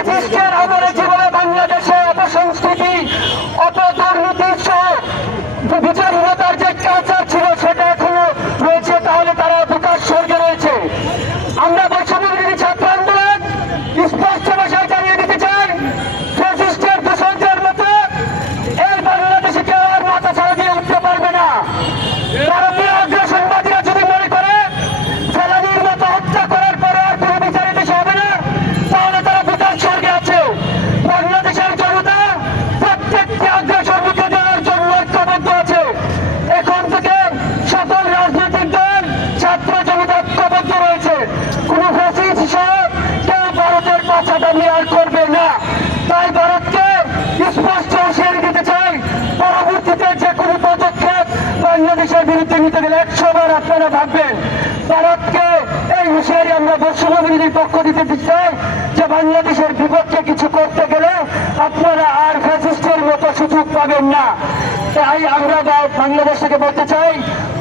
ফ্যাসিস্টের আমলে জীবনে বাংলাদেশে অপসংস্কৃতি অপদুর্নীতি সহ বিচারহীনতার আর করবে না। তাই ভারতকে স্পষ্ট হুঁশিয়ারি দিতে চাই। পরবর্তীতে যে কোনো পদক্ষেপ বাংলাদেশের বিরুদ্ধে নিতে গেলে একশো আপনারা ভাববেন। ভারতকে এই হুঁশিয়ারি আমরা বৈষম্য পক্ষ দিতে চাই যে বাংলাদেশের বিপক্ষে কিছু করতে গেলে আপনারা আর ফ্যাসিস্টের মতো সুযোগ পাবেন না। তাই আমরা বাংলাদেশ থেকে বলতে চাই,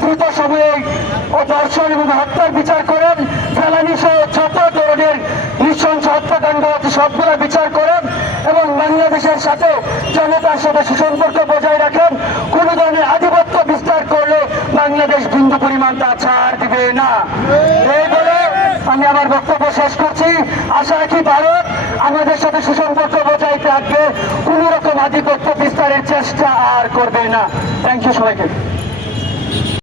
দ্রুত সময়ে ও দর্শন এবং হত্যার বিচার করেন। ফেলানি সহ যত ধরনের সবগুলো বিচার করেন এবং বাংলাদেশের সাথে জনতার সাথে সুসম্পর্ক বজায় রাখেন। কোন ধরনের আধিপত্য বিস্তার করলে বাংলাদেশ বিন্দু পরিমাণ তা ছাড় দিবে না? এই বলে আমি আমার বক্তব্য শেষ করছি। আশা রাখি ভারত আমাদের সাথে সুসম্পর্ক বজায় রাখবে কোন রকম আধিপত্য বিস্তারের চেষ্টা আর করবে না। থ্যাংক ইউ সবাইকে।